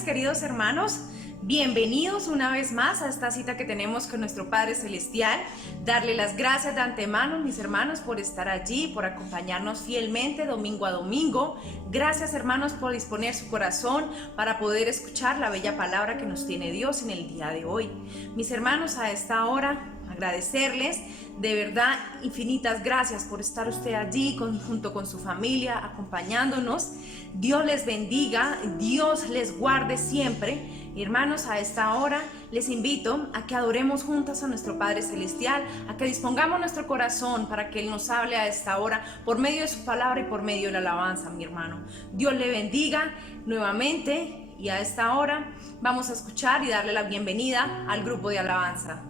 noches, queridos hermanos. Bienvenidos una vez más a esta cita que tenemos con nuestro Padre Celestial. Darle las gracias de antemano, mis hermanos, por estar allí, por acompañarnos fielmente domingo a domingo. Gracias, hermanos, por disponer su corazón para poder escuchar la bella palabra que nos tiene Dios en el día de hoy. Mis hermanos, a esta hora, agradecerles de verdad infinitas gracias por estar usted allí junto con su familia acompañándonos. Dios les bendiga, Dios les guarde siempre. Hermanos, a esta hora les invito a que adoremos juntos a nuestro Padre Celestial, a que dispongamos nuestro corazón para que Él nos hable a esta hora por medio de su palabra y por medio de la alabanza, mi hermano. Dios le bendiga nuevamente y a esta hora vamos a escuchar y darle la bienvenida al grupo de alabanza.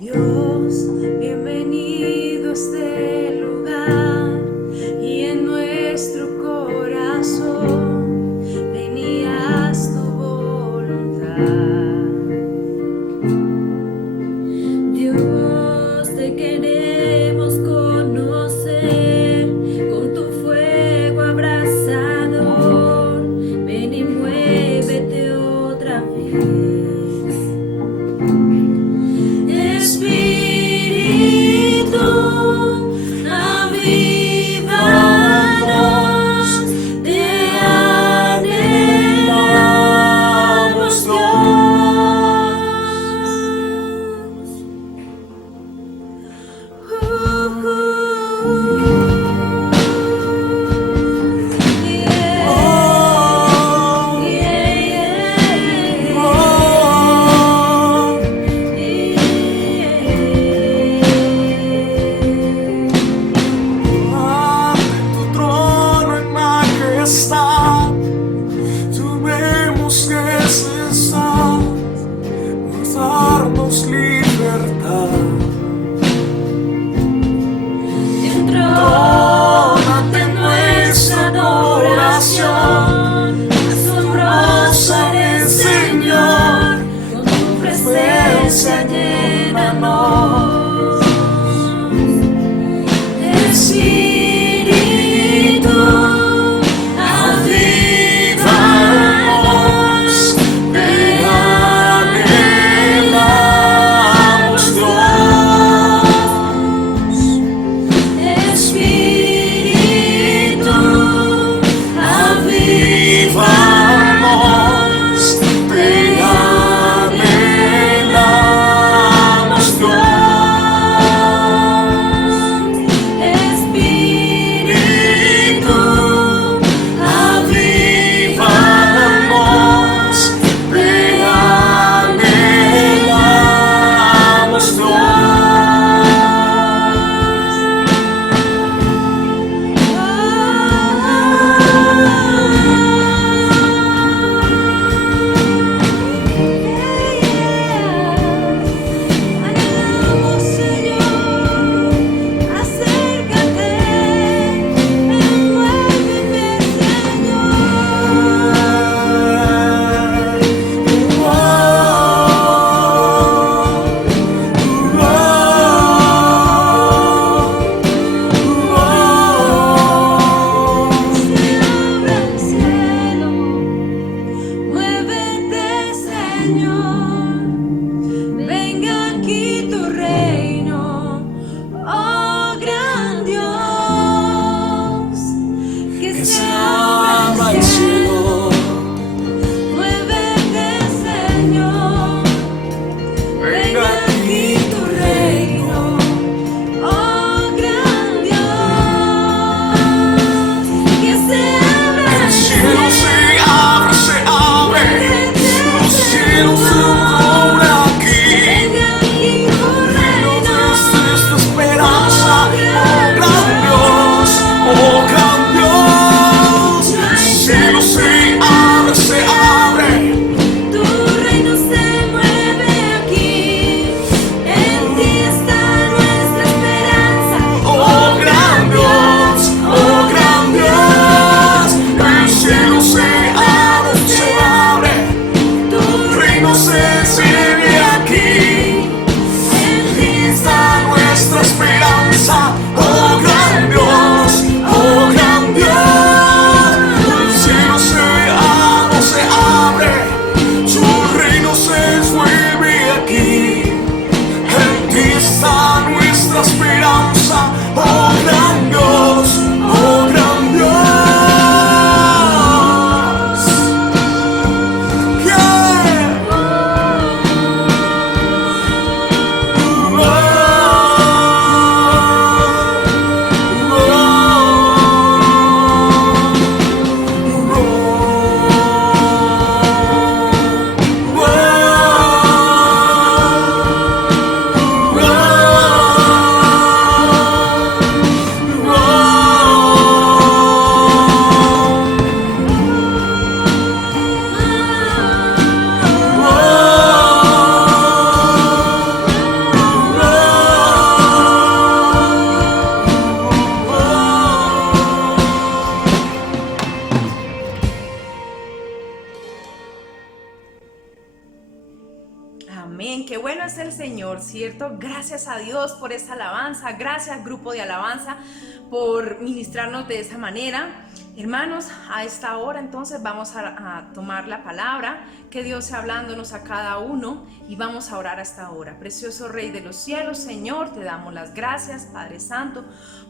Dios, bienvenido a este lugar y en nuestro corazón venías tu voluntad. Dios, te queremos conocer con tu fuego abrasador. Ven y muévete otra vez. Espíritu promesa. Oh gran Dios, oh gran Dios. El cielo se abre, tu reino se vuelve aquí. En ti está nuestra esperanza. Oh gran Dios, oh gran Dios. Amén, qué bueno es el Señor, ¿cierto? Gracias a Dios por esta alabanza, gracias grupo de alabanza por ministrarnos de esa manera. Hermanos, a esta hora entonces vamos a tomar la palabra que Dios está hablándonos a cada uno y vamos a orar a esta hora. Precioso Rey de los cielos, Señor, te damos las gracias, Padre Santo,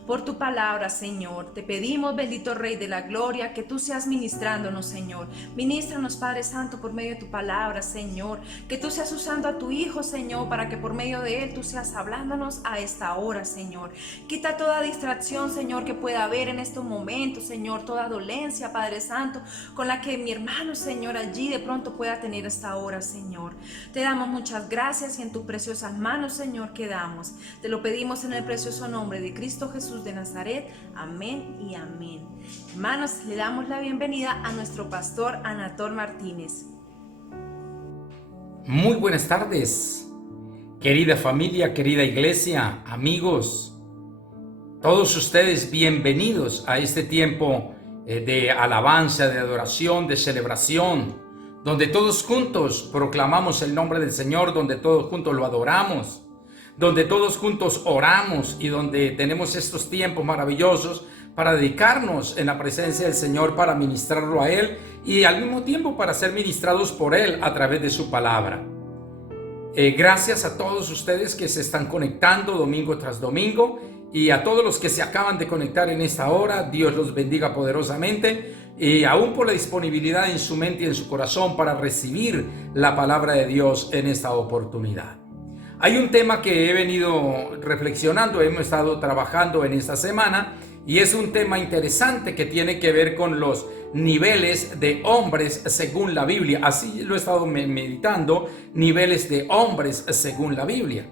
por tu palabra, Señor. Te pedimos, bendito Rey de la gloria, que tú seas ministrándonos, Señor. Ministranos, Padre Santo, por medio de tu palabra, Señor. Que tú seas usando a tu Hijo, Señor, para que por medio de él tú seas hablándonos a esta hora, Señor. Quita toda distracción, Señor, que pueda haber en estos momentos, Señor. Toda dolencia, Padre Santo, con la que mi hermano, Señor, allí de pronto pueda tener esta hora, Señor. Te damos muchas gracias y en tus preciosas manos, Señor, quedamos. Te lo pedimos en el precioso nombre de Cristo Jesús de Nazaret. Amén y amén. Hermanos, le damos la bienvenida a nuestro pastor Anatol Martínez. Muy buenas tardes, querida familia, querida iglesia, amigos. Todos ustedes bienvenidos a este tiempo de alabanza, de adoración, de celebración, donde todos juntos proclamamos el nombre del Señor, donde todos juntos lo adoramos, donde todos juntos oramos y donde tenemos estos tiempos maravillosos para dedicarnos en la presencia del Señor, para ministrarlo a Él y al mismo tiempo para ser ministrados por Él a través de su palabra. Gracias a todos ustedes que se están conectando domingo tras domingo y a todos los que se acaban de conectar en esta hora. Dios los bendiga poderosamente y aún por la disponibilidad en su mente y en su corazón para recibir la palabra de Dios en esta oportunidad. Hay un tema que he venido reflexionando, hemos estado trabajando en esta semana y es un tema interesante que tiene que ver con los niveles de hombres según la Biblia. Así lo he estado meditando, niveles de hombres según la Biblia.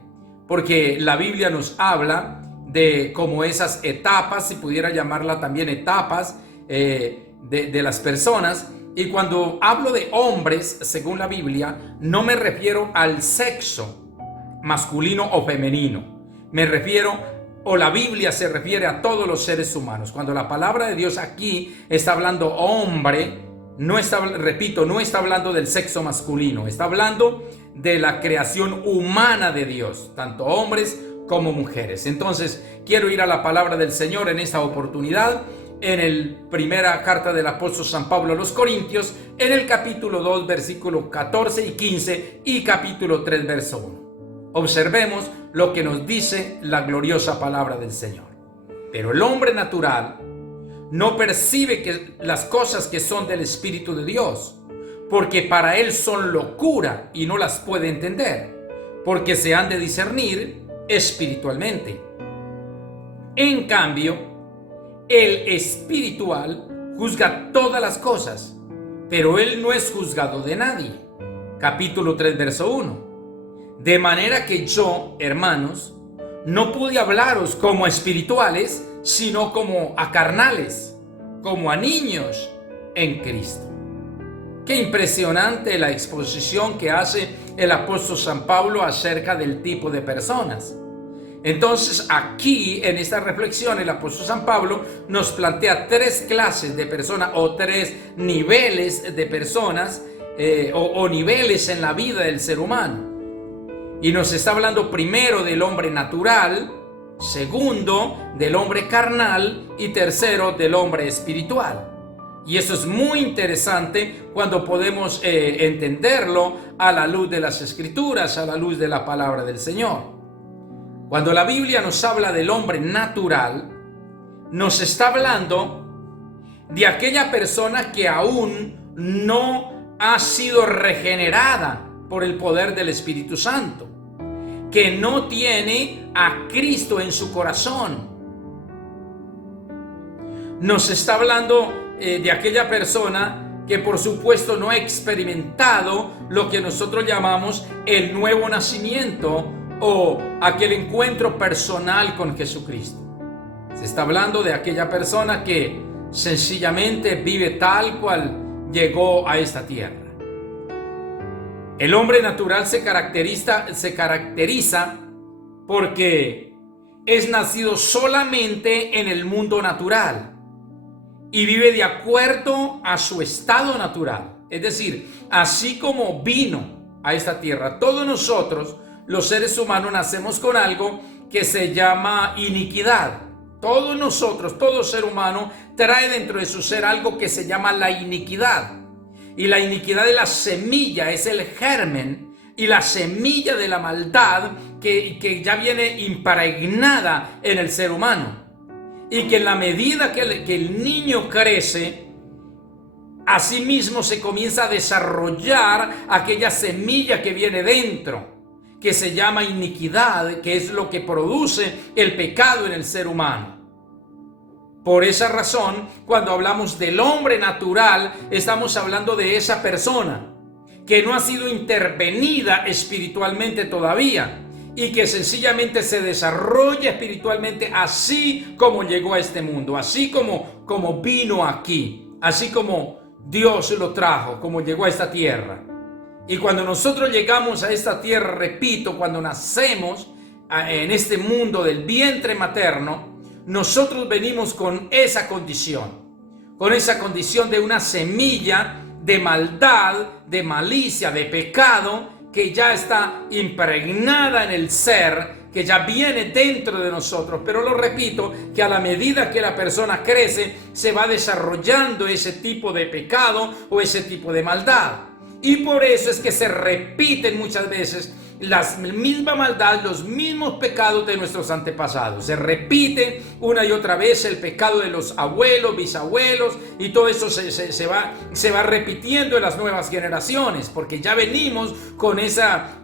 Porque la Biblia nos habla de como esas etapas, si pudiera llamarla también etapas de las personas. Y cuando hablo de hombres según la Biblia, no me refiero al sexo masculino o femenino. Me refiero, o la Biblia se refiere a todos los seres humanos. Cuando la palabra de Dios aquí está hablando hombre, no está hablando del sexo masculino, está hablando de la creación humana de Dios, tanto hombres como mujeres. Entonces, quiero ir a la palabra del Señor en esta oportunidad, en la primera carta del apóstol San Pablo a los Corintios, en el capítulo 2, versículos 14 y 15, y capítulo 3, verso 1. Observemos lo que nos dice la gloriosa palabra del Señor. Pero el hombre natural no percibe las cosas que son del Espíritu de Dios, porque para él son locura y no las puede entender, porque se han de discernir espiritualmente. En cambio, el espiritual juzga todas las cosas, pero él no es juzgado de nadie. Capítulo 3, verso 1. De manera que yo, hermanos, no pude hablaros como a espirituales, sino como a carnales, como a niños en Cristo. Qué impresionante la exposición que hace el apóstol San Pablo acerca del tipo de personas. Entonces aquí en esta reflexión el apóstol San Pablo nos plantea tres clases de personas o tres niveles de personas o niveles en la vida del ser humano. Y nos está hablando primero del hombre natural, segundo del hombre carnal y tercero del hombre espiritual. Y eso es muy interesante cuando podemos entenderlo a la luz de las Escrituras, a la luz de la palabra del Señor. Cuando la Biblia nos habla del hombre natural, nos está hablando de aquella persona que aún no ha sido regenerada por el poder del Espíritu Santo, que no tiene a Cristo en su corazón. Nos está hablando de aquella persona que por supuesto no ha experimentado lo que nosotros llamamos el nuevo nacimiento o aquel encuentro personal con Jesucristo. Se está hablando de aquella persona que sencillamente vive tal cual llegó a esta tierra. El hombre natural se caracteriza porque es nacido solamente en el mundo natural y vive de acuerdo a su estado natural. Es decir, así como vino a esta tierra, todos nosotros, los seres humanos, nacemos con algo que se llama iniquidad. Todos nosotros, todo ser humano, trae dentro de su ser algo que se llama la iniquidad. Y la iniquidad es la semilla, es el germen y la semilla de la maldad que ya viene impregnada en el ser humano. Y que en la medida que el niño crece, asimismo se comienza a desarrollar aquella semilla que viene dentro, que se llama iniquidad, que es lo que produce el pecado en el ser humano. Por esa razón, cuando hablamos del hombre natural, estamos hablando de esa persona que no ha sido intervenida espiritualmente todavía, y que sencillamente se desarrolla espiritualmente así como llegó a este mundo, así como vino aquí, así como Dios lo trajo, como llegó a esta tierra. Y cuando nosotros llegamos a esta tierra, repito, cuando nacemos en este mundo del vientre materno, nosotros venimos con esa condición de una semilla de maldad, de malicia, de pecado, que ya está impregnada en el ser, que ya viene dentro de nosotros. Pero lo repito, que a la medida que la persona crece, se va desarrollando ese tipo de pecado o ese tipo de maldad. Y por eso es que se repiten muchas veces la misma maldad, los mismos pecados de nuestros antepasados. Se repite una y otra vez el pecado de los abuelos, bisabuelos, y todo eso se va repitiendo en las nuevas generaciones, porque ya venimos con esa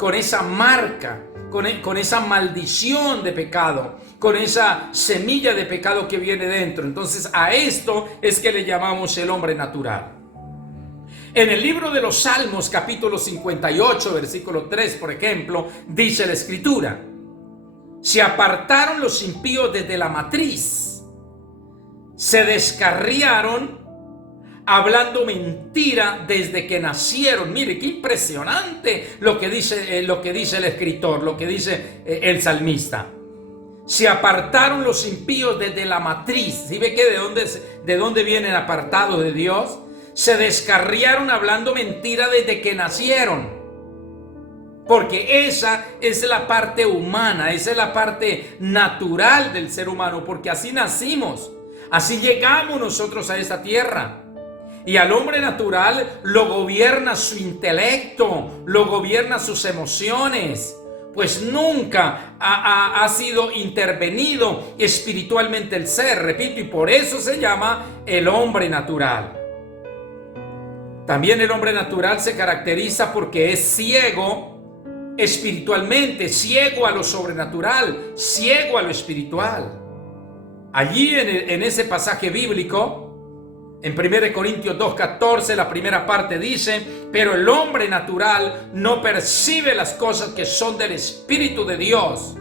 marca, con esa maldición de pecado, con esa semilla de pecado que viene dentro. Entonces a esto es que le llamamos el hombre natural. En el libro de los Salmos, capítulo 58, versículo 3, por ejemplo, dice la Escritura: se apartaron los impíos desde la matriz, se descarriaron hablando mentira desde que nacieron. Mire, qué impresionante lo que dice el escritor, lo que dice el salmista. Se apartaron los impíos desde la matriz. ¿Sí ve que de dónde vienen apartados de Dios? Se descarriaron hablando mentira desde que nacieron, porque esa es la parte humana, esa es la parte natural del ser humano, porque así nacimos, así llegamos nosotros a esta tierra. Y al hombre natural lo gobierna su intelecto, lo gobierna sus emociones, pues nunca ha sido intervenido espiritualmente el ser, repito, y por eso se llama el hombre natural. También el hombre natural se caracteriza porque es ciego espiritualmente, ciego a lo sobrenatural, ciego a lo espiritual. Allí en ese pasaje bíblico, en 1 Corintios 2:14, la primera parte dice: pero el hombre natural no percibe las cosas que son del Espíritu de Dios.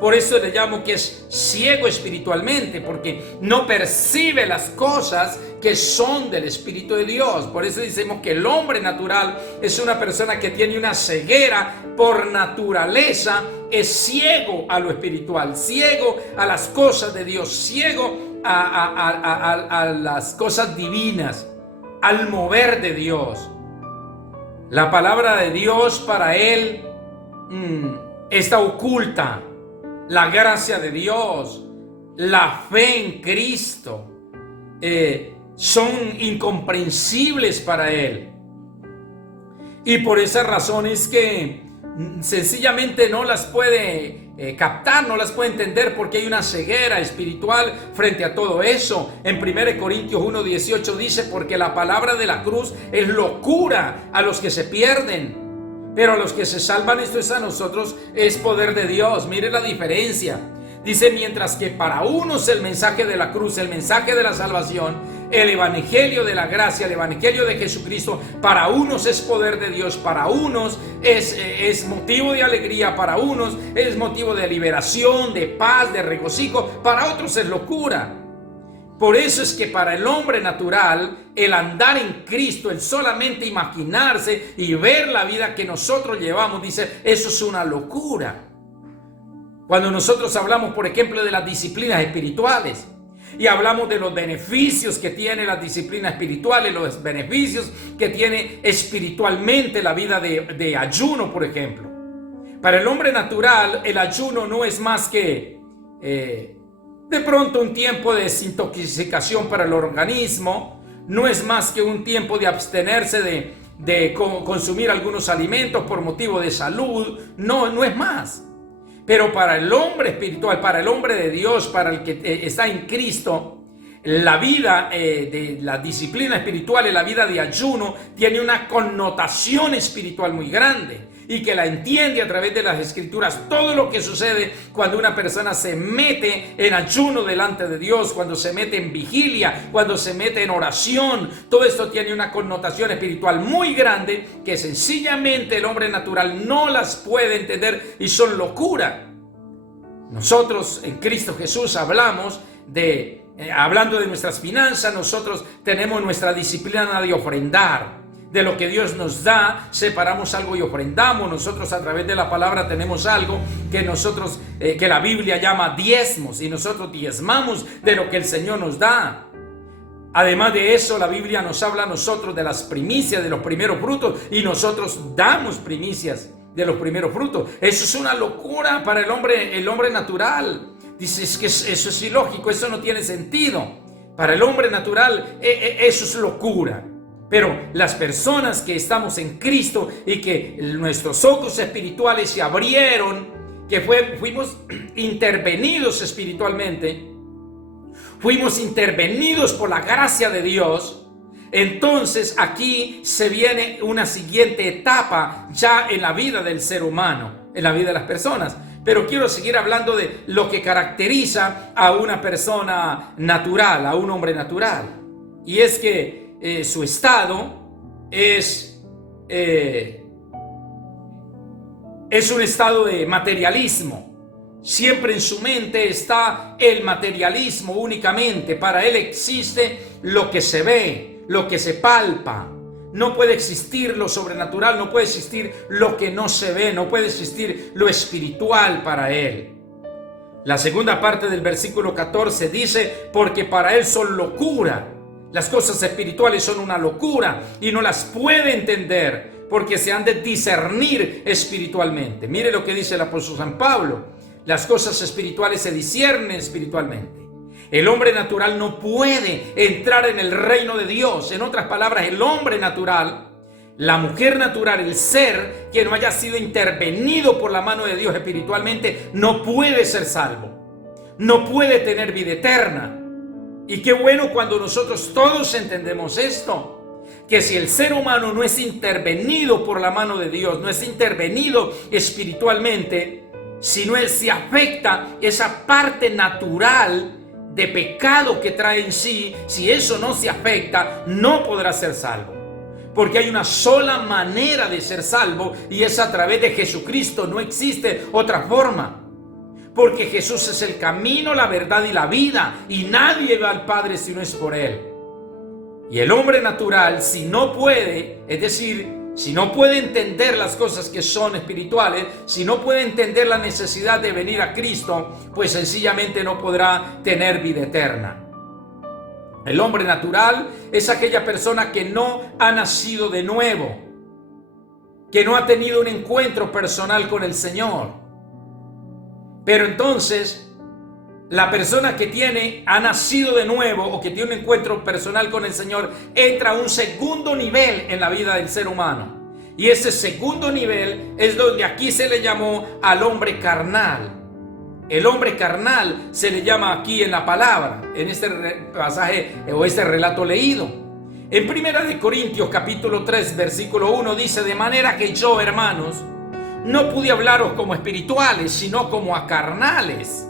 Por eso le llamo que es ciego espiritualmente, porque no percibe las cosas que son del Espíritu de Dios. Por eso decimos que el hombre natural es una persona que tiene una ceguera por naturaleza, es ciego a lo espiritual, ciego a las cosas de Dios, ciego a las cosas divinas, al mover de Dios. La palabra de Dios para él está oculta. la gracia de Dios, la fe en Cristo, son incomprensibles para él. Y por esa razón es que sencillamente no las puede captar, no las puede entender, porque hay una ceguera espiritual frente a todo eso. En 1 Corintios 1:18 dice: porque la palabra de la cruz es locura a los que se pierden, pero a los que se salvan, esto es a nosotros, es poder de Dios. Mire la diferencia. Dice: mientras que para unos el mensaje de la cruz, el mensaje de la salvación, el evangelio de la gracia, el evangelio de Jesucristo, para unos es poder de Dios, para unos es motivo de alegría, para unos es motivo de liberación, de paz, de regocijo, para otros es locura. Por eso es que para el hombre natural, el andar en Cristo, el solamente imaginarse y ver la vida que nosotros llevamos, dice, eso es una locura. Cuando nosotros hablamos, por ejemplo, de las disciplinas espirituales y hablamos de los beneficios que tiene las disciplinas espirituales, los beneficios que tiene espiritualmente la vida de ayuno, por ejemplo. Para el hombre natural, el ayuno no es más que de pronto un tiempo de desintoxicación para el organismo, no es más que un tiempo de abstenerse de consumir algunos alimentos por motivo de salud, no es más. Pero para el hombre espiritual, para el hombre de Dios, para el que está en Cristo, la vida de la disciplina espiritual, la vida de ayuno, tiene una connotación espiritual muy grande, y que la entiende a través de las Escrituras. Todo lo que sucede cuando una persona se mete en ayuno delante de Dios, cuando se mete en vigilia, cuando se mete en oración, todo esto tiene una connotación espiritual muy grande que sencillamente el hombre natural no las puede entender y son locura. Nosotros en Cristo Jesús hablando de nuestras finanzas, nosotros tenemos nuestra disciplina de ofrendar. De lo que Dios nos da, separamos algo y ofrendamos. Nosotros a través de la palabra tenemos algo que la Biblia llama diezmos, y nosotros diezmamos de lo que el Señor nos da. Además de eso, la Biblia nos habla a nosotros de las primicias, de los primeros frutos, y nosotros damos primicias de los primeros frutos. Eso es una locura para el hombre natural. Dices que eso es ilógico, eso no tiene sentido. Para el hombre natural eso es locura. Pero las personas que estamos en Cristo y que nuestros ojos espirituales se abrieron, que fuimos intervenidos espiritualmente, fuimos intervenidos por la gracia de Dios, entonces aquí se viene una siguiente etapa ya en la vida del ser humano, en la vida de las personas. Pero quiero seguir hablando de lo que caracteriza a una persona natural, a un hombre natural. Y es que su estado es un estado de materialismo. Siempre en su mente está el materialismo únicamente. Para él existe lo que se ve, lo que se palpa. No puede existir lo sobrenatural, no puede existir lo que no se ve, no puede existir lo espiritual para él. La segunda parte del versículo 14 dice: porque para él son locura. Las cosas espirituales son una locura y no las puede entender porque se han de discernir espiritualmente. Mire lo que dice el apóstol San Pablo: las cosas espirituales se disciernen espiritualmente. El hombre natural no puede entrar en el reino de Dios. En otras palabras, el hombre natural, la mujer natural, el ser que no haya sido intervenido por la mano de Dios espiritualmente, no puede ser salvo, no puede tener vida eterna. Y qué bueno cuando nosotros todos entendemos esto, que si el ser humano no es intervenido por la mano de Dios, no es intervenido espiritualmente, si no se afecta esa parte natural de pecado que trae en sí, si eso no se afecta, no podrá ser salvo. Porque hay una sola manera de ser salvo, y es a través de Jesucristo. No existe otra forma. Porque Jesús es el camino, la verdad y la vida, y nadie va al Padre si no es por Él. Y el hombre natural, si no puede, es decir, si no puede entender las cosas que son espirituales, si no puede entender la necesidad de venir a Cristo, pues sencillamente no podrá tener vida eterna. El hombre natural es aquella persona que no ha nacido de nuevo, que no ha tenido un encuentro personal con el Señor. Pero entonces, la persona que ha nacido de nuevo o que tiene un encuentro personal con el Señor, entra a un segundo nivel en la vida del ser humano. Y ese segundo nivel es donde aquí se le llamó al hombre carnal. El hombre carnal se le llama aquí en la palabra, en este pasaje o este relato leído. En 1 Corintios capítulo 3 versículo 1 dice: de manera que yo, hermanos, no pude hablaros como espirituales, sino como a carnales,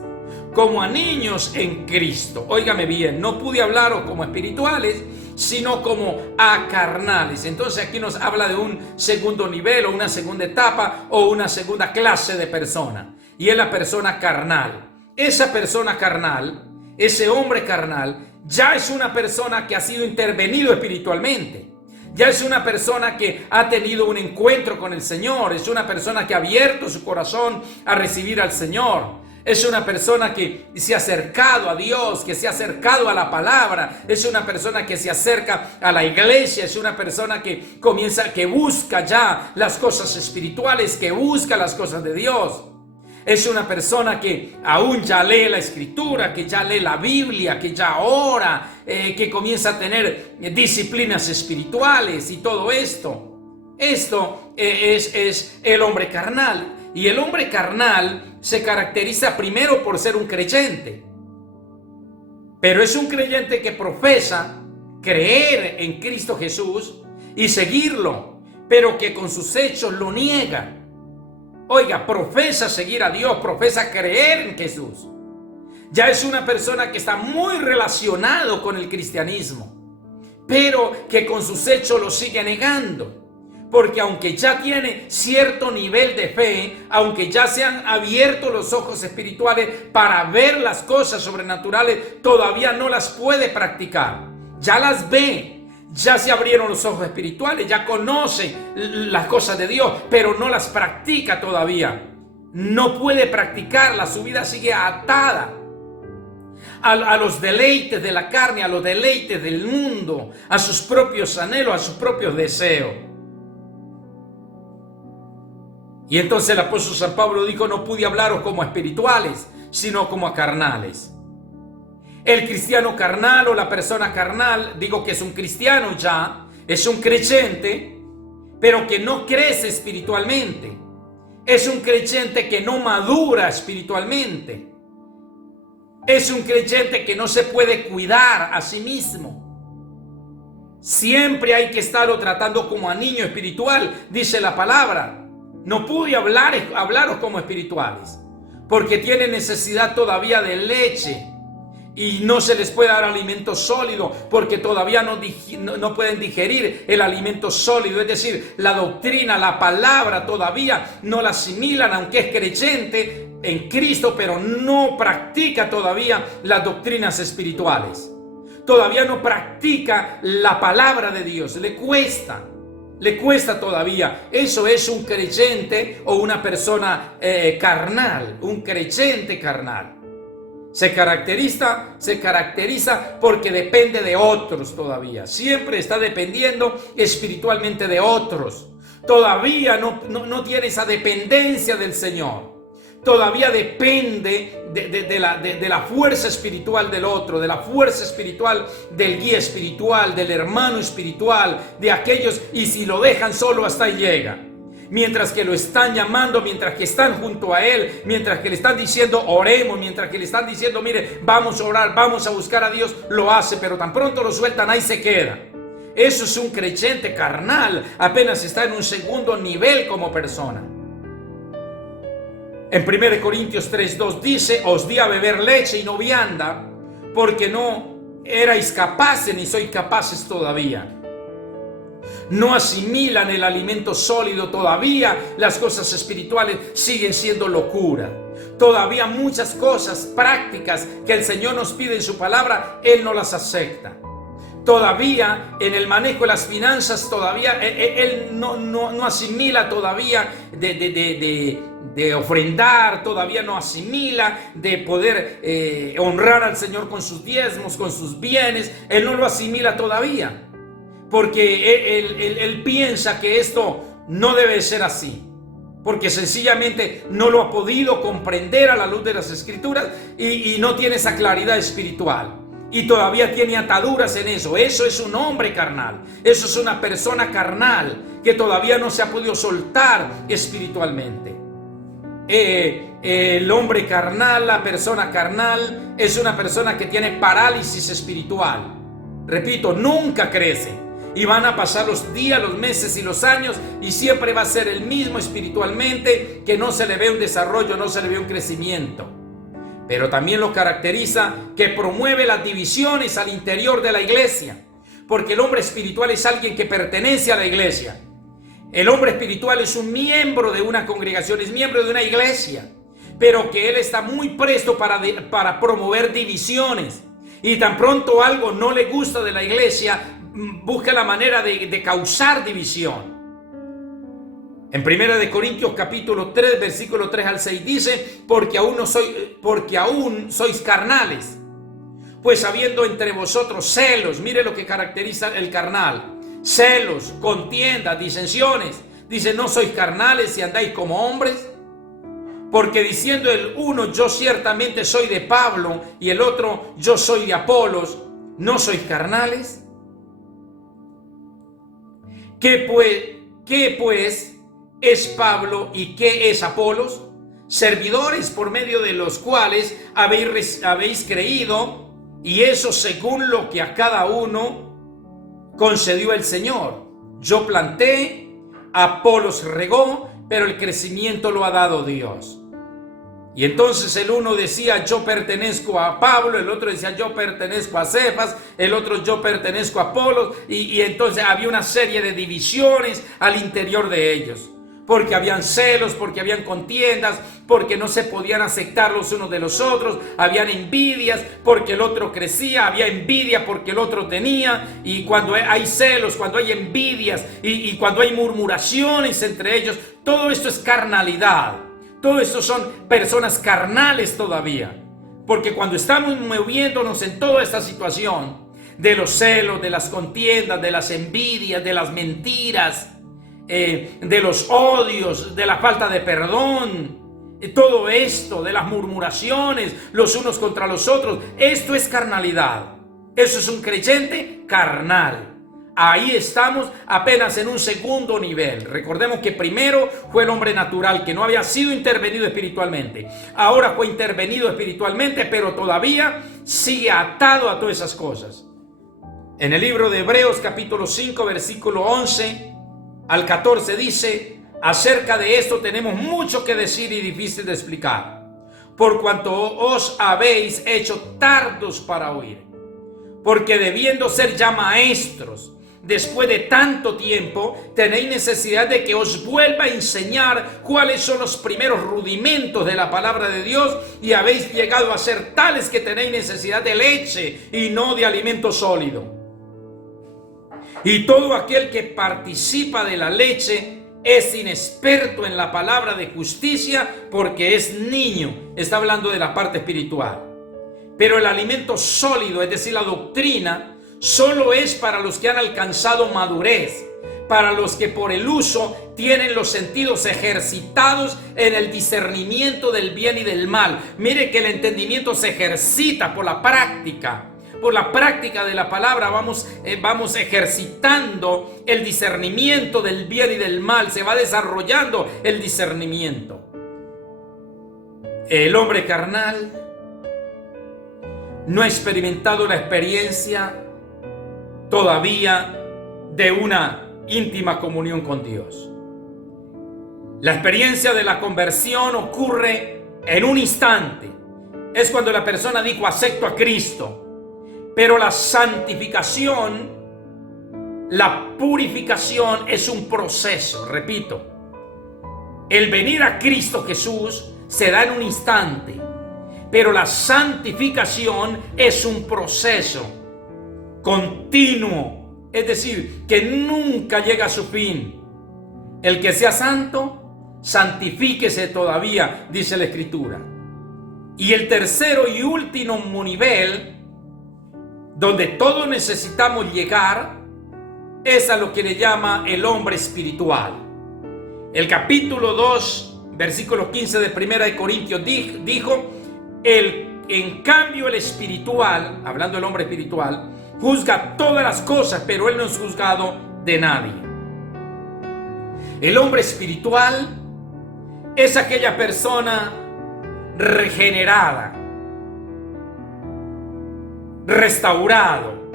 como a niños en Cristo. Óigame bien, no pude hablaros como espirituales, sino como a carnales. Entonces aquí nos habla de un segundo nivel o una segunda etapa o una segunda clase de persona. Y es la persona carnal. Esa persona carnal, ese hombre carnal, ya es una persona que ha sido intervenido espiritualmente. Ya es una persona que ha tenido un encuentro con el Señor. Es una persona que ha abierto su corazón a recibir al Señor. Es una persona que se ha acercado a Dios, que se ha acercado a la palabra. Es una persona que se acerca a la iglesia. Es una persona que busca ya las cosas espirituales, que busca las cosas de Dios. Es una persona que aún ya lee la Escritura, que ya lee la Biblia, que ya ora, que comienza a tener disciplinas espirituales y todo esto. Esto es el hombre carnal. Y el hombre carnal se caracteriza primero por ser un creyente. Pero es un creyente que profesa creer en Cristo Jesús y seguirlo, pero que con sus hechos lo niega. Oiga, profesa seguir a Dios, profesa creer en Jesús. Ya es una persona que está muy relacionado con el cristianismo, pero que con sus hechos lo sigue negando. Porque aunque ya tiene cierto nivel de fe, aunque ya se han abierto los ojos espirituales para ver las cosas sobrenaturales, todavía no las puede practicar. Ya las ve. Ya se abrieron los ojos espirituales, ya conoce las cosas de Dios, pero no las practica todavía. No puede practicarlas, su vida sigue atada a los deleites de la carne, a los deleites del mundo, a sus propios anhelos, a sus propios deseos. Y entonces el apóstol San Pablo dijo: no pude hablaros como a espirituales, sino como a carnales. El cristiano carnal o la persona carnal, digo que es un cristiano ya, es un creyente, pero que no crece espiritualmente. Es un creyente que no madura espiritualmente. Es un creyente que no se puede cuidar a sí mismo. Siempre hay que estarlo tratando como a niño espiritual, dice la palabra. No pude hablaros como espirituales, porque tienen necesidad todavía de leche. Y no se les puede dar alimento sólido porque todavía no pueden digerir el alimento sólido. Es decir, la doctrina, la palabra todavía no la asimilan, aunque es creyente en Cristo, pero no practica todavía las doctrinas espirituales. Todavía no practica la palabra de Dios. Le cuesta todavía. Eso es un creyente o una persona carnal, un creyente carnal. Se caracteriza porque depende de otros todavía. Siempre está dependiendo espiritualmente de otros. Todavía no tiene esa dependencia del Señor. Todavía depende de la fuerza espiritual del otro, de la fuerza espiritual del guía espiritual, del hermano espiritual, de aquellos, y si lo dejan solo, hasta ahí llega. Mientras que lo están llamando, mientras que están junto a él, mientras que le están diciendo oremos, mientras que le están diciendo mire, vamos a orar, vamos a buscar a Dios, lo hace, pero tan pronto lo sueltan, ahí se queda. Eso es un creyente carnal, apenas está en un segundo nivel como persona. En 1 Corintios 3:2 dice: os di a beber leche y no vianda, porque no erais capaces ni sois capaces todavía. No asimilan el alimento sólido todavía. Las cosas espirituales siguen siendo locura. Todavía muchas cosas prácticas que el Señor nos pide en su palabra, Él no las acepta. Todavía en el manejo de las finanzas, todavía Él no asimila todavía de ofrendar, todavía no asimila de poder honrar al Señor con sus diezmos, con sus bienes. Él no lo asimila todavía. Porque él piensa que esto no debe ser así. porque sencillamente no lo ha podido comprender a la luz de las Escrituras y no tiene esa claridad espiritual. Y todavía tiene ataduras en eso. Eso es un hombre carnal. Eso es una persona carnal que todavía no se ha podido soltar espiritualmente. El hombre carnal, la persona carnal, es una persona que tiene parálisis espiritual. Repito, nunca crece. Y van a pasar los días, los meses y los años y siempre va a ser el mismo espiritualmente, que no se le ve un desarrollo, no se le ve un crecimiento. Pero también lo caracteriza que promueve las divisiones al interior de la iglesia, porque el hombre espiritual es alguien que pertenece a la iglesia. El hombre espiritual es un miembro de una congregación, es miembro de una iglesia, pero que él está muy presto para promover divisiones. Y tan pronto algo no le gusta de la iglesia, busca la manera de causar división. En 1 Corintios capítulo 3, versículo 3 al 6 dice: porque aún sois carnales, pues habiendo entre vosotros celos. Mire lo que caracteriza el carnal: celos, contiendas, disensiones. Dice: no sois carnales y andáis como hombres. Porque diciendo el uno: yo ciertamente soy de Pablo, y el otro: yo soy de Apolos, ¿no sois carnales? ¿Qué pues es Pablo y qué es Apolos? Servidores por medio de los cuales habéis creído, y eso según lo que a cada uno concedió el Señor. Yo planté, Apolos regó, pero el crecimiento lo ha dado Dios. Y entonces el uno decía: yo pertenezco a Pablo, el otro decía: yo pertenezco a Cefas, el otro: yo pertenezco a Apolos, y entonces había una serie de divisiones al interior de ellos, porque habían celos, porque habían contiendas, porque no se podían aceptar los unos de los otros, habían envidias porque el otro crecía, había envidia porque el otro tenía. Y cuando hay celos, cuando hay envidias y cuando hay murmuraciones entre ellos, todo esto es carnalidad. Todo esto son personas carnales todavía, porque cuando estamos moviéndonos en toda esta situación de los celos, de las contiendas, de las envidias, de las mentiras, de los odios, de la falta de perdón, todo esto, de las murmuraciones los unos contra los otros, esto es carnalidad. Eso es un creyente carnal. Ahí estamos apenas en un segundo nivel. Recordemos que primero fue el hombre natural, que no había sido intervenido espiritualmente. Ahora fue intervenido espiritualmente, pero todavía sigue atado a todas esas cosas. En el libro de Hebreos capítulo 5, versículo 11 al 14 dice: acerca de esto tenemos mucho que decir y difícil de explicar, por cuanto os habéis hecho tardos para oír. Porque debiendo ser ya maestros, después de tanto tiempo, tenéis necesidad de que os vuelva a enseñar cuáles son los primeros rudimentos de la palabra de Dios, y habéis llegado a ser tales que tenéis necesidad de leche y no de alimento sólido. Y todo aquel que participa de la leche es inexperto en la palabra de justicia, porque es niño. Está hablando de la parte espiritual. Pero el alimento sólido, es decir, la doctrina, solo es para los que han alcanzado madurez, para los que por el uso tienen los sentidos ejercitados en el discernimiento del bien y del mal. Mire que el entendimiento se ejercita por la práctica. Por la práctica de la palabra vamos ejercitando el discernimiento del bien y del mal. Se va desarrollando el discernimiento. El hombre carnal no ha experimentado la experiencia todavía de una íntima comunión con Dios. La experiencia de la conversión ocurre en un instante. Es cuando la persona dijo: acepto a Cristo. Pero la santificación, la purificación es un proceso. Repito, el venir a Cristo Jesús se da en un instante, pero la santificación es un proceso continuo, es decir, que nunca llega a su fin. El que sea santo, santifíquese todavía, dice la Escritura. Y el tercero y último nivel, donde todos necesitamos llegar, es a lo que le llama el hombre espiritual. El capítulo 2, versículo 15 de 1 de Corintios dijo, en cambio el espiritual, hablando del hombre espiritual, juzga todas las cosas, pero él no es juzgado de nadie. El hombre espiritual es aquella persona regenerada, restaurado,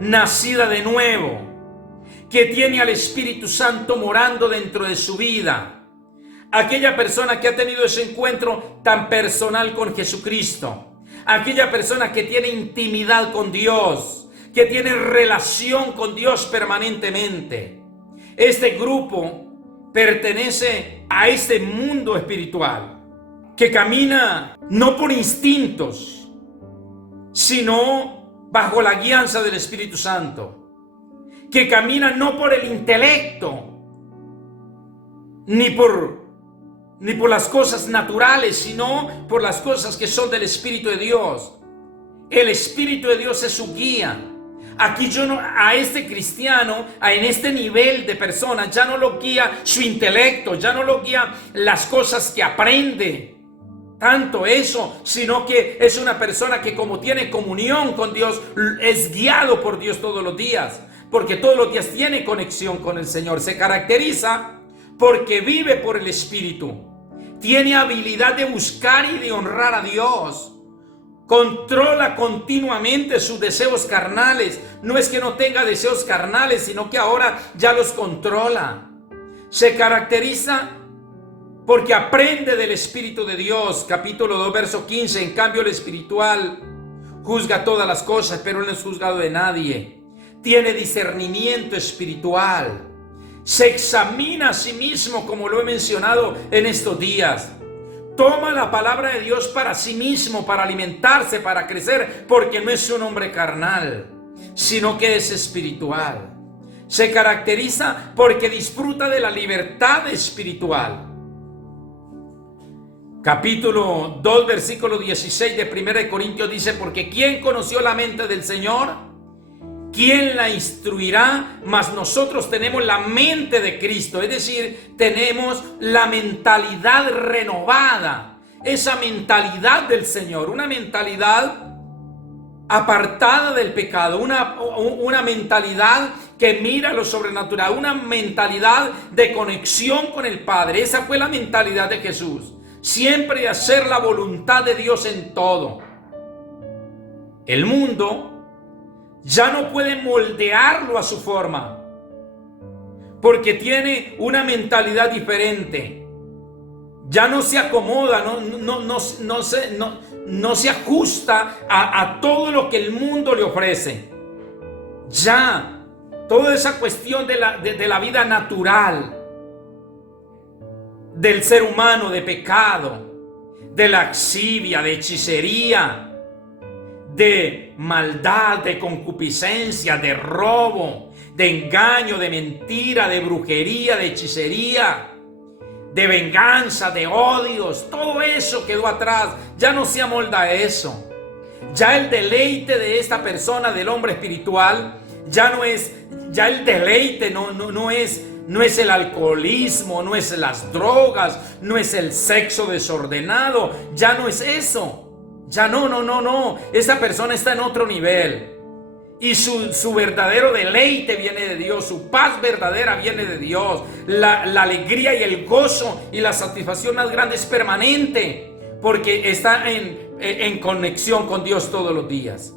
nacida de nuevo, que tiene al Espíritu Santo morando dentro de su vida. Aquella persona que ha tenido ese encuentro tan personal con Jesucristo. Aquella persona que tiene intimidad con Dios, que tiene relación con Dios permanentemente. Este grupo pertenece a este mundo espiritual que camina no por instintos, sino bajo la guianza del Espíritu Santo. Que camina no por el intelecto, ni por las cosas naturales, sino por las cosas que son del Espíritu de Dios. El Espíritu de Dios es su guía. Aquí a este cristiano, en este nivel de persona, ya no lo guía su intelecto, ya no lo guía las cosas que aprende. Tanto eso, sino que es una persona que, como tiene comunión con Dios, es guiado por Dios todos los días. Porque todos los días tiene conexión con el Señor. Se caracteriza porque vive por el Espíritu. Tiene habilidad de buscar y de honrar a Dios. Controla continuamente sus deseos carnales. No es que no tenga deseos carnales, sino que ahora ya los controla. Se caracteriza porque aprende del Espíritu de Dios. Capítulo 2, verso 15. En cambio, el espiritual juzga todas las cosas, pero no es juzgado de nadie. Tiene discernimiento espiritual. Se examina a sí mismo, como lo he mencionado en estos días. Toma la palabra de Dios para sí mismo, para alimentarse, para crecer, porque no es un hombre carnal, sino que es espiritual. Se caracteriza porque disfruta de la libertad espiritual. Capítulo 2, versículo 16 de 1 Corintios dice, porque ¿quién conoció la mente del Señor? ¿Quién la instruirá? Mas nosotros tenemos la mente de Cristo, es decir, tenemos la mentalidad renovada, esa mentalidad del Señor, una mentalidad apartada del pecado, una mentalidad que mira lo sobrenatural, una mentalidad de conexión con el Padre. Esa fue la mentalidad de Jesús, siempre hacer la voluntad de Dios en todo. El mundo ya no puede moldearlo a su forma, porque tiene una mentalidad diferente. Ya no se acomoda, no se ajusta a todo lo que el mundo le ofrece. Ya toda esa cuestión de la vida natural, del ser humano, de pecado, de laxivia, de hechicería, de maldad, de concupiscencia, de robo, de engaño, de mentira, de brujería, de hechicería, de venganza, de odios. Todo eso quedó atrás. Ya no se amolda a eso. Ya el deleite de esta persona, del hombre espiritual, ya no es, ya el deleite no es el alcoholismo, no es las drogas, no es el sexo desordenado, ya no es eso. Ya no. Esa persona está en otro nivel. Y su verdadero deleite viene de Dios. Su paz verdadera viene de Dios. La alegría y el gozo y la satisfacción más grande es permanente, porque está en conexión con Dios todos los días.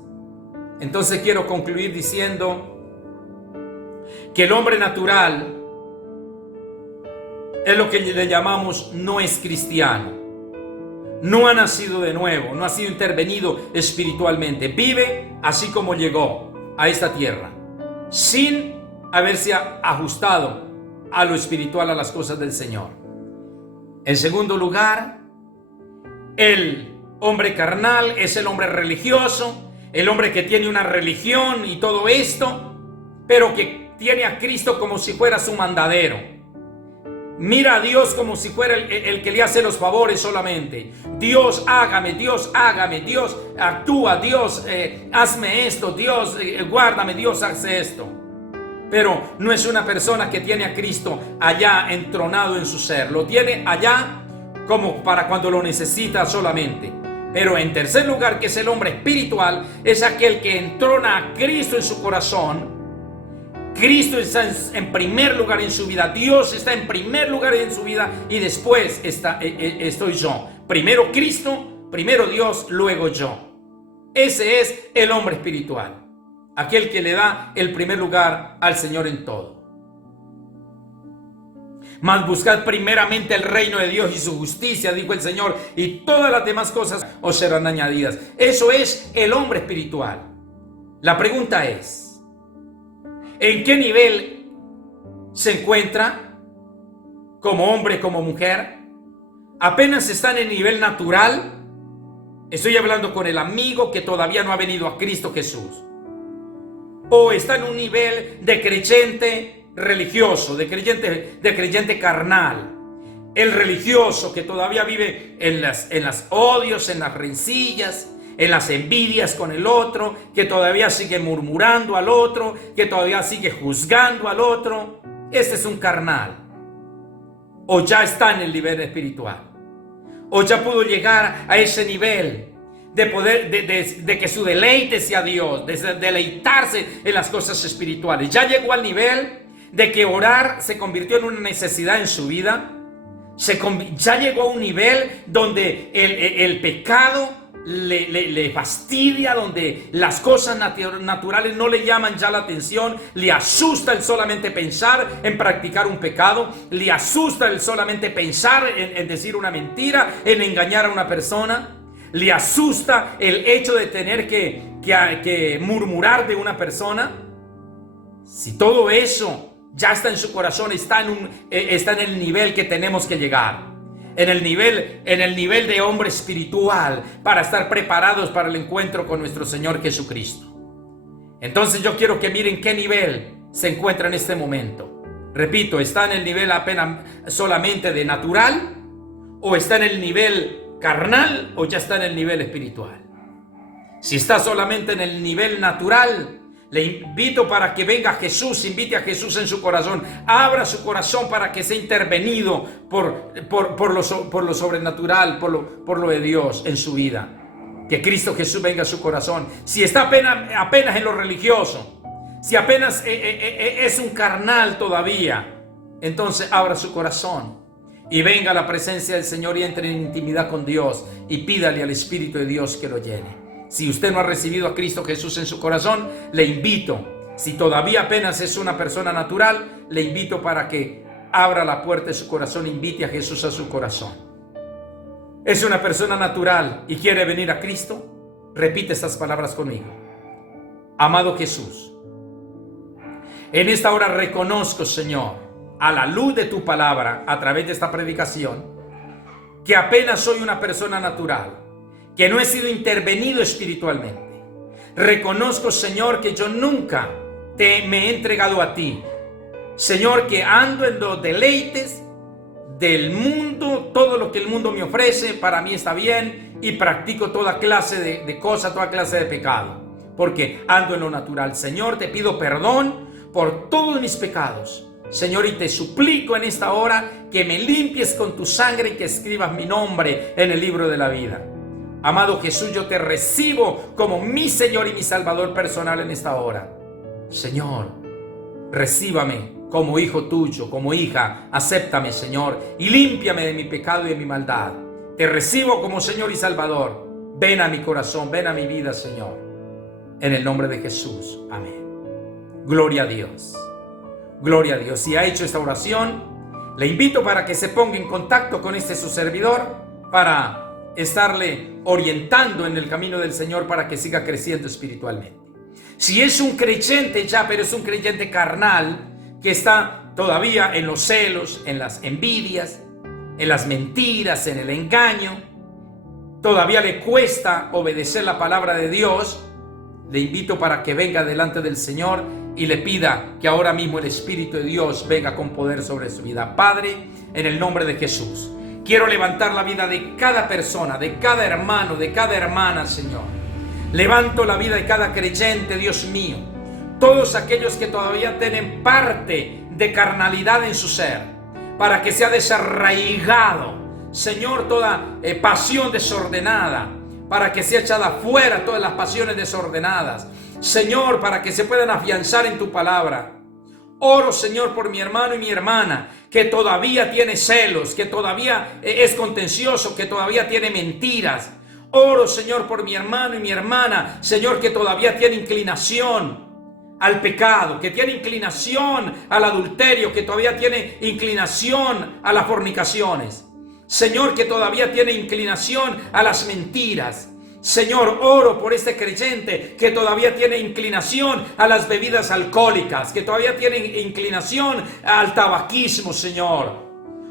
Entonces quiero concluir diciendo que el hombre natural es lo que le llamamos no es cristiano. No ha nacido de nuevo, no ha sido intervenido espiritualmente. Vive así como llegó a esta tierra, sin haberse ajustado a lo espiritual, a las cosas del Señor. En segundo lugar, el hombre carnal es el hombre religioso, el hombre que tiene una religión y todo esto, pero que tiene a Cristo como si fuera su mandadero. Mira a Dios como si fuera el que le hace los favores solamente. Dios, hágame, Dios actúa, Dios, hazme esto, Dios, guárdame, Dios, hace esto. pero no es una persona que tiene a Cristo allá entronado en su ser. Lo tiene allá como para cuando lo necesita solamente. Pero en tercer lugar, que es el hombre espiritual, es aquel que entrona a Cristo en su corazón. Cristo está en primer lugar en su vida. Dios está en primer lugar en su vida y después estoy yo. Primero Cristo, primero Dios, luego yo. Ese es el hombre espiritual, aquel que le da el primer lugar al Señor en todo. Mas buscad primeramente el reino de Dios y su justicia, dijo el Señor, y todas las demás cosas os serán añadidas. Eso es el hombre espiritual. La pregunta es, ¿en qué nivel se encuentra como hombre, como mujer? ¿Apenas está en el nivel natural? Estoy hablando con el amigo que todavía no ha venido a Cristo Jesús. ¿O está en un nivel de creyente religioso, de creyente carnal? El religioso que todavía vive en las odios, en las rencillas, en las envidias con el otro, que todavía sigue murmurando al otro, que todavía sigue juzgando al otro. Este es un carnal. O ya está en el nivel espiritual. O ya pudo llegar a ese nivel de poder, de que su deleite sea Dios, de deleitarse en las cosas espirituales. Ya llegó al nivel de que orar se convirtió en una necesidad en su vida. Ya llegó a un nivel donde el pecado le fastidia, donde las cosas naturales no le llaman ya la atención, le asusta el solamente pensar en practicar un pecado, le asusta el solamente pensar en decir una mentira, en engañar a una persona, le asusta el hecho de tener que murmurar de una persona. Si todo eso ya está en su corazón, está en el nivel que tenemos que llegar. En el nivel de hombre espiritual, para estar preparados para el encuentro con nuestro Señor Jesucristo. Entonces yo quiero que miren qué nivel se encuentra en este momento. Repito, ¿está en el nivel apenas solamente de natural? ¿O está en el nivel carnal? ¿O ya está en el nivel espiritual? Si está solamente en el nivel natural, le invito para que venga Jesús, invite a Jesús en su corazón, abra su corazón para que sea intervenido por lo sobrenatural, por lo de Dios en su vida. Que Cristo Jesús venga a su corazón. Si está apenas en lo religioso, si apenas es un carnal todavía, entonces abra su corazón y venga a la presencia del Señor y entre en intimidad con Dios y pídale al Espíritu de Dios que lo llene. Si usted no ha recibido a Cristo Jesús en su corazón, le invito, si todavía apenas es una persona natural, le invito para que abra la puerta de su corazón, invite a Jesús a su corazón. ¿Es una persona natural y quiere venir a Cristo? Repite estas palabras conmigo. Amado Jesús, en esta hora reconozco, Señor, a la luz de tu palabra, a través de esta predicación, que apenas soy una persona natural, que no he sido intervenido espiritualmente. Reconozco, Señor, que yo nunca me he entregado a ti. Señor, que ando en los deleites del mundo, todo lo que el mundo me ofrece, para mí está bien, y practico toda clase de cosas, toda clase de pecado, porque ando en lo natural. Señor, te pido perdón por todos mis pecados. Señor, y te suplico en esta hora que me limpies con tu sangre y que escribas mi nombre en el libro de la vida. Amado Jesús, yo te recibo como mi Señor y mi Salvador personal en esta hora. Señor, recíbame como hijo tuyo, como hija. Acéptame, Señor, y límpiame de mi pecado y de mi maldad. Te recibo como Señor y Salvador. Ven a mi corazón, ven a mi vida, Señor. En el nombre de Jesús. Amén. Gloria a Dios. Gloria a Dios. Si ha hecho esta oración, le invito para que se ponga en contacto con su servidor para estarle orientando en el camino del Señor para que siga creciendo espiritualmente. Si es un creyente ya, pero es un creyente carnal que está todavía en los celos, en las envidias, en las mentiras, en el engaño, todavía le cuesta obedecer la palabra de Dios, le invito para que venga delante del Señor y le pida que ahora mismo el Espíritu de Dios venga con poder sobre su vida. Padre, en el nombre de Jesús, quiero levantar la vida de cada persona, de cada hermano, de cada hermana, Señor. Levanto la vida de cada creyente, Dios mío. todos aquellos que todavía tienen parte de carnalidad en su ser, para que sea desarraigado, Señor, toda pasión desordenada, para que sea echada fuera todas las pasiones desordenadas, Señor, para que se puedan afianzar en tu palabra. Oro, Señor, por mi hermano y mi hermana que todavía tiene celos, que todavía es contencioso, que todavía tiene mentiras. Oro, Señor, por mi hermano y mi hermana, Señor, que todavía tiene inclinación al pecado, que tiene inclinación al adulterio, que todavía tiene inclinación a las fornicaciones. Señor, que todavía tiene inclinación a las mentiras. Señor, oro por este creyente que todavía tiene inclinación a las bebidas alcohólicas, que todavía tiene inclinación al tabaquismo, Señor.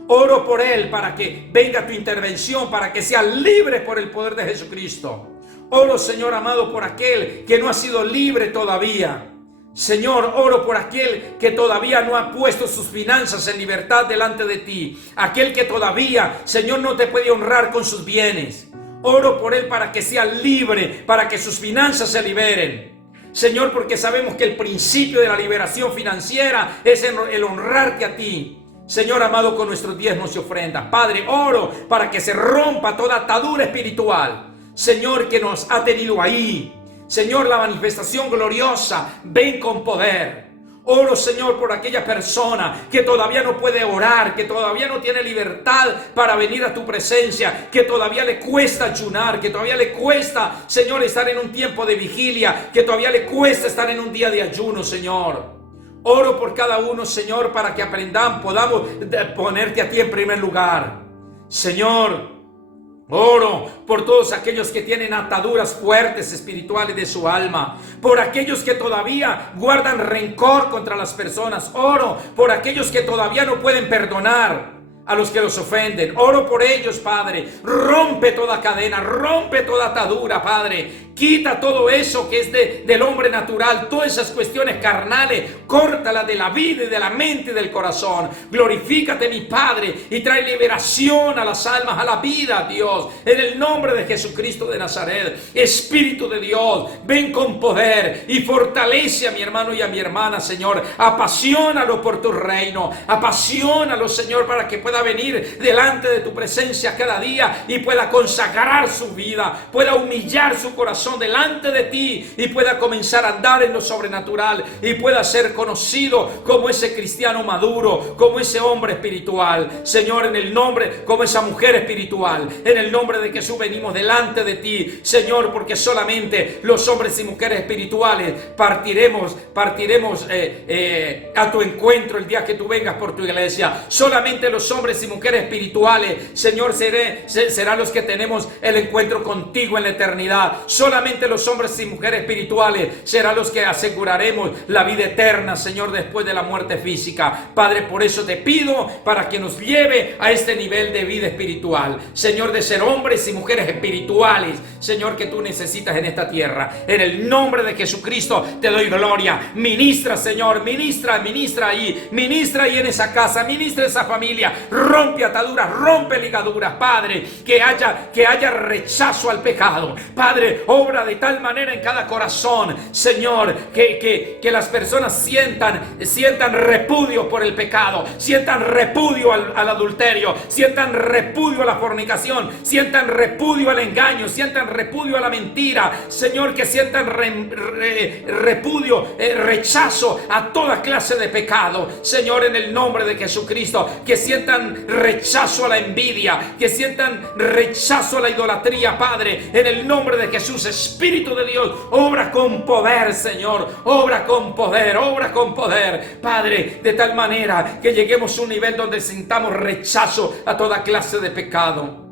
Oro por él para que venga tu intervención, para que sea libre por el poder de Jesucristo. Oro, Señor amado, por aquel que no ha sido libre todavía. Señor, oro por aquel que todavía no ha puesto sus finanzas en libertad delante de ti. Aquel que todavía, Señor, no te puede honrar con sus bienes. Oro por él para que sea libre, para que sus finanzas se liberen. Señor, porque sabemos que el principio de la liberación financiera es el honrarte a ti. Señor amado, con nuestros diezmos y ofrendas. Padre, oro para que se rompa toda atadura espiritual, Señor, que nos ha tenido ahí. Señor, la manifestación gloriosa, ven con poder. Oro, Señor, por aquella persona que todavía no puede orar, que todavía no tiene libertad para venir a tu presencia, que todavía le cuesta ayunar, que todavía le cuesta, Señor, estar en un tiempo de vigilia, que todavía le cuesta estar en un día de ayuno, Señor. Oro por cada uno, Señor, para que podamos ponerte a ti en primer lugar. Señor, oro por todos aquellos que tienen ataduras fuertes espirituales de su alma, por aquellos que todavía guardan rencor contra las personas. Oro por aquellos que todavía no pueden perdonar a los que los ofenden. Oro por ellos, Padre. Rompe toda cadena, rompe toda atadura, Padre. Quita todo eso que es del hombre natural, todas esas cuestiones carnales, córtalas de la vida y de la mente y del corazón. Glorifícate, mi Padre, y trae liberación a las almas, a la vida, Dios, en el nombre de Jesucristo de Nazaret. Espíritu de Dios, ven con poder y fortalece a mi hermano y a mi hermana, Señor. Apasionalo por tu reino, apasionalo, Señor, para que pueda venir delante de tu presencia cada día y pueda consagrar su vida, pueda humillar su corazón delante de ti y pueda comenzar a andar en lo sobrenatural y pueda ser conocido como ese cristiano maduro, como ese hombre espiritual. Señor, en el nombre, como esa mujer espiritual, en el nombre de Jesús venimos delante de ti, Señor, porque solamente los hombres y mujeres espirituales partiremos a tu encuentro el día que tú vengas por tu iglesia. Solamente los hombres y mujeres espirituales, Señor, serán los que tenemos el encuentro contigo en la eternidad. Solamente los hombres y mujeres espirituales serán los que aseguraremos la vida eterna, Señor, después de la muerte física. Padre, por eso te pido para que nos lleve a este nivel de vida espiritual, Señor, de ser hombres y mujeres espirituales, Señor, que tú necesitas en esta tierra. En el nombre de Jesucristo te doy gloria. Ministra, Señor, ministra ahí en esa casa, ministra esa familia. Rompe ataduras, rompe ligaduras, Padre, que haya rechazo al pecado. Padre, obra de tal manera en cada corazón, Señor, que las personas sientan repudio por el pecado, sientan repudio al adulterio, sientan repudio a la fornicación, sientan repudio al engaño, sientan repudio a la mentira, Señor, que sientan repudio, rechazo a toda clase de pecado, Señor, en el nombre de Jesucristo, que sientan rechazo a la envidia, que sientan rechazo a la idolatría, Padre, en el nombre de Jesús. Espíritu de Dios, obra con poder, Señor, obra con poder, Padre, de tal manera que lleguemos a un nivel donde sintamos rechazo a toda clase de pecado.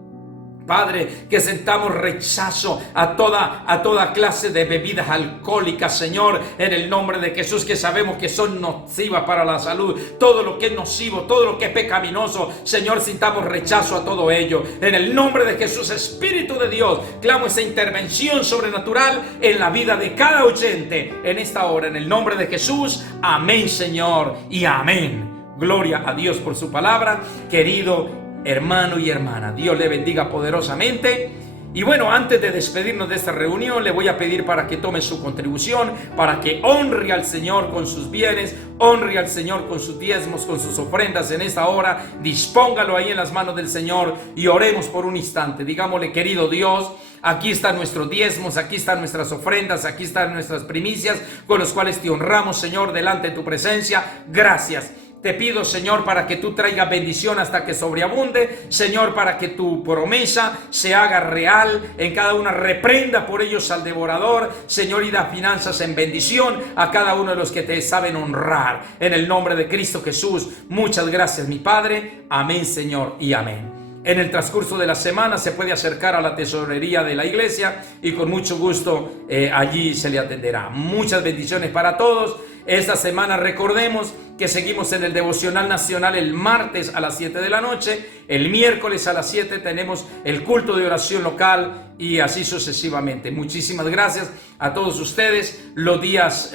Padre, que sentamos rechazo a toda clase de bebidas alcohólicas, Señor, en el nombre de Jesús, que sabemos que son nocivas para la salud. Todo lo que es nocivo, todo lo que es pecaminoso, Señor, sintamos rechazo a todo ello. En el nombre de Jesús, Espíritu de Dios, clamo esa intervención sobrenatural en la vida de cada oyente en esta hora. En el nombre de Jesús, amén, Señor, y amén. Gloria a Dios por su palabra, querido hermano y hermana. Dios le bendiga poderosamente Y bueno, antes de despedirnos de esta reunión, le voy a pedir para que tome su contribución, para que honre al Señor con sus bienes, honre al Señor con sus diezmos, con sus ofrendas en esta hora. Dispóngalo ahí en las manos del Señor y oremos por un instante. Digámosle: querido Dios, aquí están nuestros diezmos, aquí están nuestras ofrendas, aquí están nuestras primicias, con los cuales te honramos, Señor, delante de tu presencia. Gracias. Te pido, Señor, para que tú traigas bendición hasta que sobreabunde, Señor, para que tu promesa se haga real en cada una. Reprenda por ellos al devorador, Señor, y da finanzas en bendición a cada uno de los que te saben honrar. En el nombre de Cristo Jesús, muchas gracias, mi Padre. Amén, Señor, y amén. En el transcurso de la semana se puede acercar a la tesorería de la iglesia y con mucho gusto allí se le atenderá. Muchas bendiciones para todos. Esta semana recordemos que seguimos en el devocional nacional el martes a las 7 de la noche. El miércoles a las 7 tenemos el culto de oración local y así sucesivamente. Muchísimas gracias a todos ustedes. Los días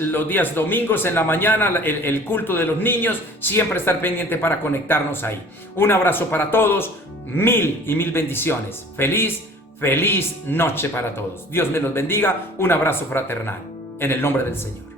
domingos en la mañana, el culto de los niños, siempre estar pendiente para conectarnos ahí. Un abrazo para todos, mil y mil bendiciones. Feliz noche para todos. Dios me los bendiga. Un abrazo fraternal en el nombre del Señor.